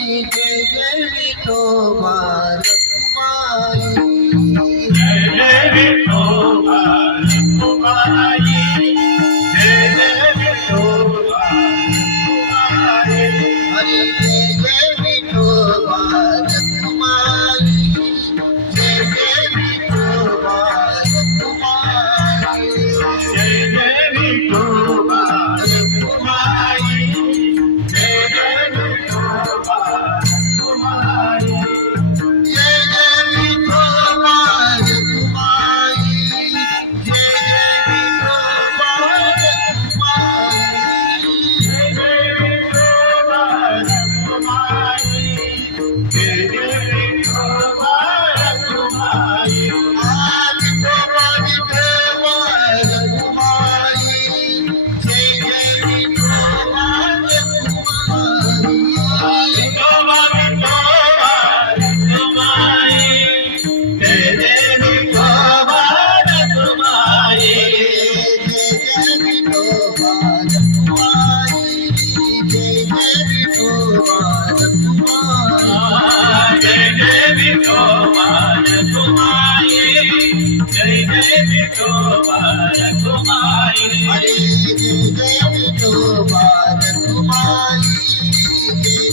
Jai Jai Vithoba Rakhumai Jai Jai Vithoba Rakhumai Jai Jai Vithoba Rakhumai Hare Jai Jai Vithoba Rakhumai Jai Jai Vithoba Rakhumai Jai Jai Vithoba Rakhumai Jai Jai Vithoba Rakhumai Jai Jai Vithoba Rakhumai Jai Jai Vithoba Rakhumai Jai Jai Vithoba Rakhumai Jai Jai Vithoba Rakhumai Vithoba Vithoba Rakhumai Jai Jai Vithoba Rakhumai Vithoba Vithoba Rakhumai Jai Jai Vithoba Rakhumai Jai Jai Vithoba Rakhumai Jai Jai Vithoba Rakhumai Jai Jai Vithoba Rakhumai Jai Jai Vithoba Rakhumai Hare Jai Jai Vithoba Rakhumai Jai